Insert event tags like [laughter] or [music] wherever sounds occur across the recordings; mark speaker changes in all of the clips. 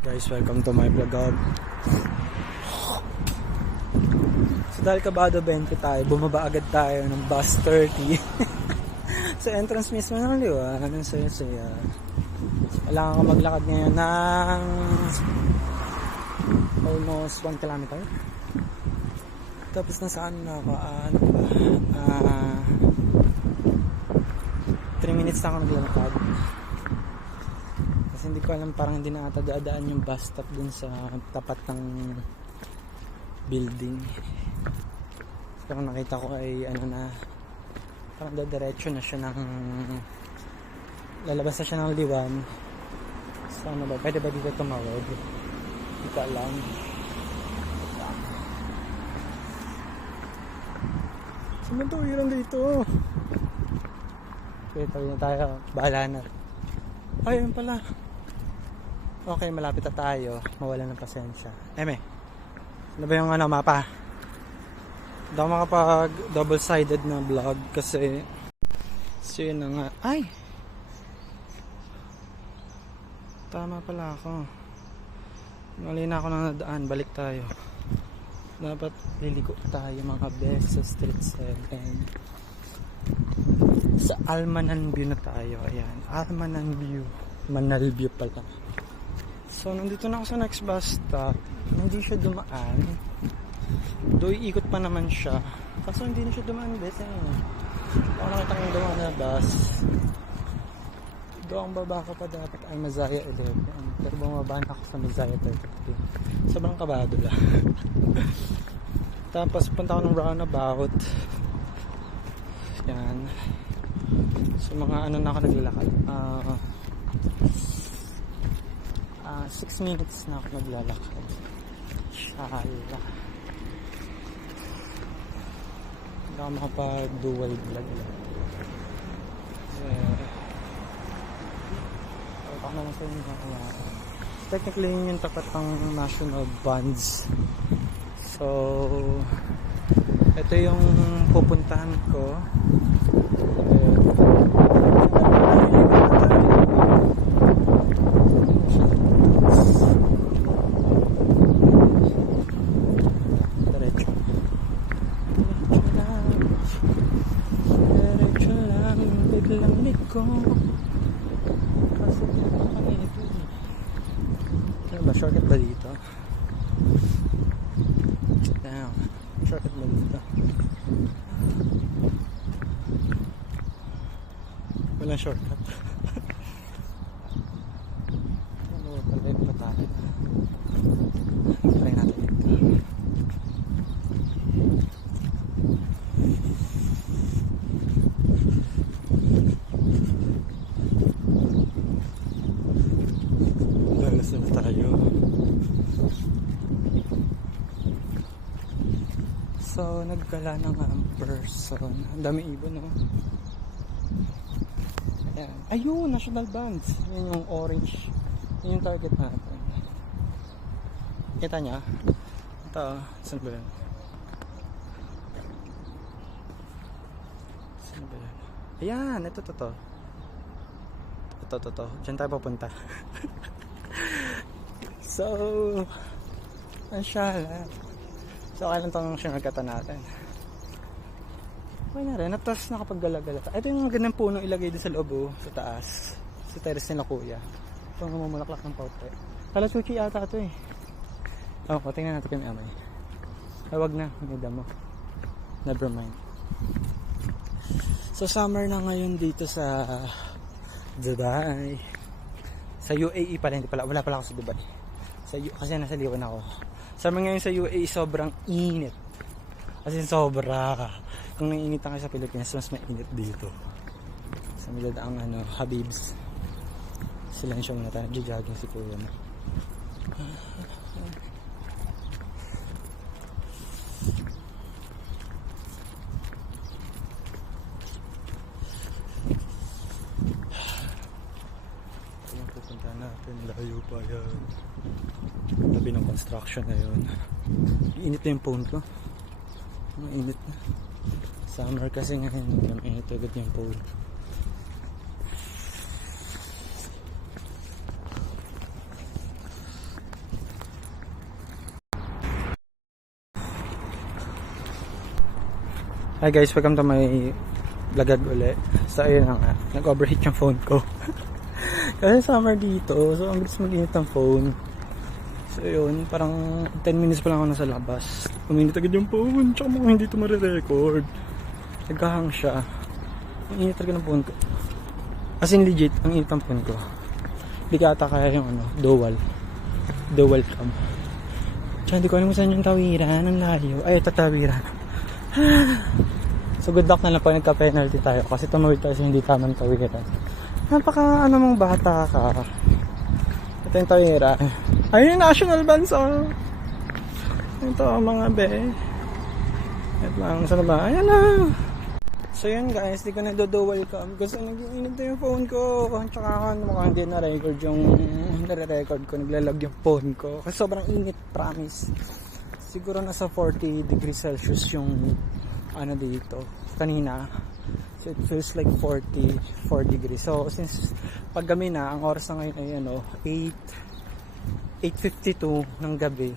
Speaker 1: guys, welcome to my vlog. So dahil kabado 20 tayo, bumaba agad tayo ng bus 30. [laughs] sa entrance mismo ng liwa, anong saya-saya. Kailangan ko maglakad ngayon ng almost 1 kilometer. Tapos nasaan na ako? Ah, ano ba? Ah, 3 minutes na ako naglalakad. Kasi hindi ko alam, parang hindi na ata dadaan yung bus stop dun sa tapat ng building. Pero nakita ko ay ano na, parang dadiretso na siya ng, lalabas na siya ng liwan. So ano ba, pwede ba dito tumawag? Hindi ko alam. Ilan dito? Okay, tayo na tayo. Bahala na. Ayun pala. Okay, malapit na tayo. Mawala ng pasensya. Eme, ano ba yung ano, mapa? Hindi ako makapag double-sided na vlog kasi so yun na nga. Ay! Tama pala ako. Mali na ako na nadaan. Balik tayo. Dapat liligo tayo mga best sa Street 7 sa Almanan View na tayo. Ayan, Almanan View. Manal View pala. So, nandito na ako sa next bus stop. Hindi siya dumaan. Doy ikot pa naman siya. Kaso hindi na siya dumaan, bes. Eh. Ako nakita kong dumaan na bus. Doon baba ko pa dapat ay Mazaya 11. Pero bumaba na ako sa Mazaya 33. Sobrang kabado lang. [laughs] Tapos punta ako ng roundabout. Yan. So mga ano na ako naglalakad. Ah 6 minutes na ako naglalakad. Shala. Hindi ako makapag-dual vlog. Eh, ako naman sa inyo kaya technically yun yung tapat ng national bonds. So, ito yung pupuntahan ko. Diretso. Diretso lang. Diretso lang. Biglang liko. Kasi dito kami ito eh. Ano ba? Shortcut ba dito? Damn. Shortcut ba dito? Walang shortcut. ano ba pala yung patake? Try natin dito. Lalas na tayo. Na nga ang person. Ang dami ibon, no? Ayan. Ayun, national bands. Yan yung orange. Yan yung target natin. Kita niya? Ito, saan ba yan? Saan ba yan? Ayan, ito, to, to. Ito, to, to. Diyan tayo papunta. [laughs] so, ang syala. So, kailan itong sinagkata natin? Okay na rin. At tapos nakapaggalagala. Ito yung mga ganang puno ilagay din sa loob, oh, sa taas. Sa terrace nila kuya. Ito ang mamulaklak ng paupe. Kala sushi ata ito eh. Oh, tingnan natin kung may amay. Ay, wag na. May damo. Never mind. So, summer na ngayon dito sa Dubai. Sa UAE pala, hindi pala. Wala pala ako sa Dubai. Sa, U- kasi nasa liwan ako. Summer ngayon sa UAE, sobrang init. As in, sobra. Kung naiinit kayo sa Pilipinas, mas mainit dito. Sa milad ang ano, Habibs. Silensyo muna tayo. Nagja-jogging si Kuya na. construction ngayon. Init na yung phone ko. Mainit na. Summer kasi ngayon. Mainit agad yung phone. Hi guys, welcome to my vlogag uli. So ayun na nga, nag-overheat yung phone ko. [laughs] Kasi summer dito, so ang gusto mag-init ang phone. So yun, parang 10 minutes pa lang ako nasa labas. Uminit agad yung phone, tsaka mukhang hindi ito marirecord. Nagkahang siya. Ang init talaga ng phone ko. As in legit, ang init ng phone ko. Hindi ka ata kaya yung ano, dual. Dual cam. Tsaka hindi ko alam saan yung tawiran, ang layo. Ay, ito tawiran. [sighs] So good luck na lang pag nagka-penalty tayo kasi tumawid tayo sa hindi tamang tawiran. Napaka ano mong bata ka. Ito yung tawiran. Ayun yung national bands oh. Ito mga be. Ito lang, na ba? Ayan na. So yun guys, di ko na do-dual cam kasi nag-iinit na yung phone ko. Tsaka ano mukhang hindi na-record yung nare-record ko. Naglalag yung phone ko. Kasi sobrang init, promise. Siguro nasa 40 degrees Celsius yung ano dito kanina. So it feels like 40 4 degrees. So since pag gabi na, ang oras na ngayon ay ano, 8 8.52 ng gabi.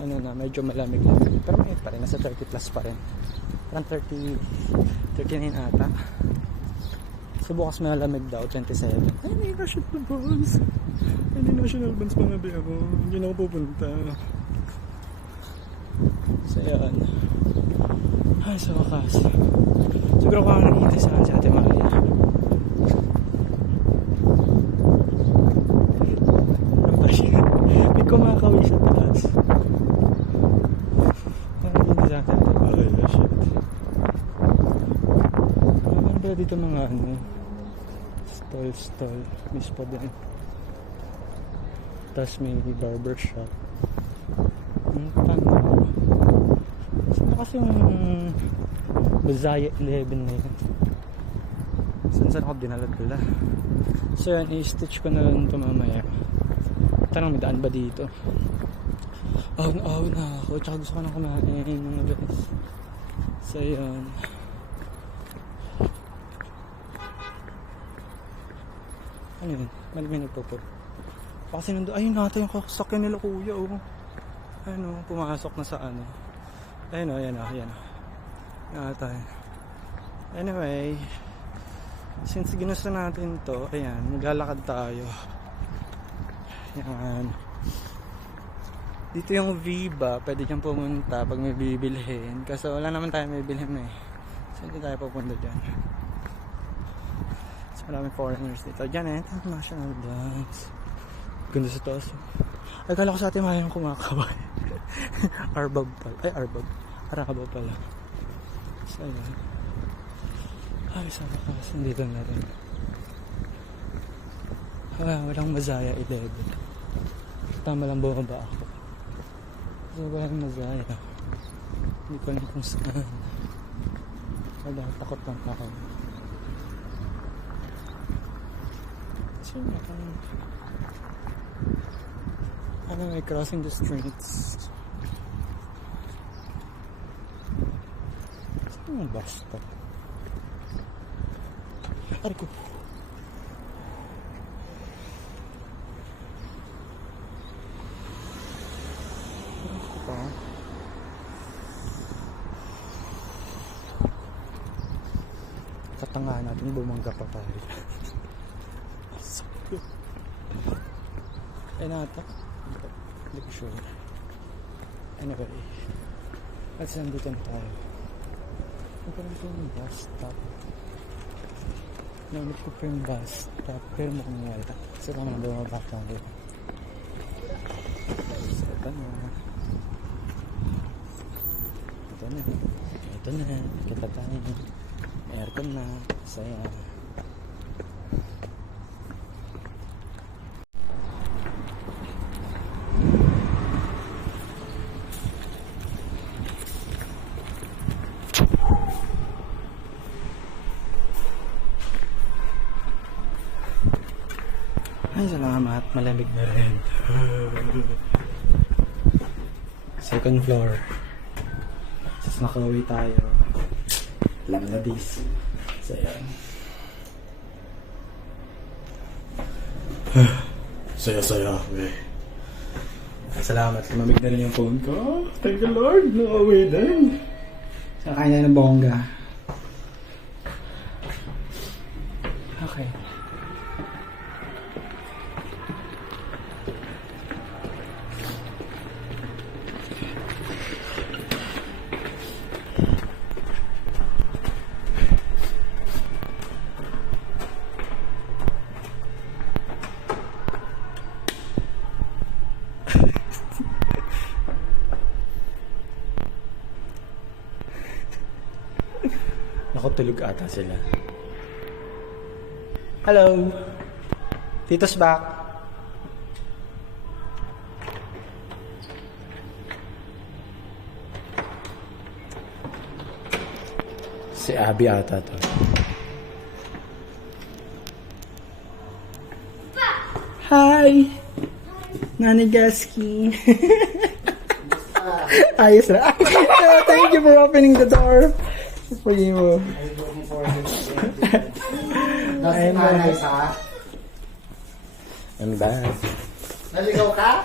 Speaker 1: Ano na, medyo malamig-lamig. Pero may pa rin, nasa 30 plus pa rin. Parang 30, 39 ata. So bukas malamig daw, 27. Ay, may national bands. Ay, may national bands mga be ako. Hindi na ako pupunta. So yan. Ay, sa wakas. Siguro ko ang naghihintay sa akin si Ate Maria. Ano ba siya? May kumakawin sa taas. Ang naghihintay sa akin si Ate Maria. Shit. Ang ganda dito mga ano. Stall, stall. Miss pa din. Tapos may barber shop. Ang tanga. Saan kasi yung Bazaya 11 na yun? Saan saan ako dinala-dala? So yan, i-stitch ko na lang ito mamaya. Tanong, may daan ba dito? Na oh, na ako. Tsaka gusto ko na kumain mga guys. So yan. Ano yun? Mali may nagpupot. Kasi nandun, ayun nata yung kakasakyan nila kuya oh. Ano, pumasok na sa ano. Ayun o, ayan o, ayan o. Nata. Anyway, since ginusto natin to, ayan, maglalakad tayo. Ayan. Dito yung Viva, pwede dyan pumunta pag may bibilhin. Kasi wala naman tayo may bilhin eh. So tayo pupunta dyan. Maraming foreigners dito. Dyan eh, national dance. Ganda sa taas. Ay, kala ko sa atin mayroong kumakaway. [laughs] Arbab pala. Ay, Arbab. Araba pala. So, ayan. Ay, sa wakas. Nandito na rin. Ah, walang Mazaya 11. Tama lang bumaba ako. So, walang Mazaya. Hindi ko alam kung saan. Wala, takot lang ako. So, nakang... Ano, may crossing the streets. Yung bus stop? Ari ko. Ari ko pa. Katanga natin bumangga pa tayo. [laughs] Ay nata. Hindi ko sure. Anyway. Let's nandito na tayo. Ang parang ito yung bus stop. Naunit ko pa yung bus stop. Pero mukhang wala. Kasi kami na bumaba tayo. So, ito na. Ito na. Ito na. Kita tayo. Aircon na. Saya. Ay, salamat. Malamig na rin. [laughs] Second floor. Tapos nakauwi tayo. Lamladis. So, yan. [sighs] Saya-saya. Eh. Salamat. Lumamig na rin yung phone ko. Thank you Lord. Nakauwi din. Kakain na ng bongga. Nakatulog ata sila. Hello. Tito's back. Si Abby ata to. Hi! Nani Gaski. [laughs] Ayos na. [laughs] Thank you for opening the door. You.
Speaker 2: Nasa
Speaker 1: Ayun back.
Speaker 2: Naligaw ka?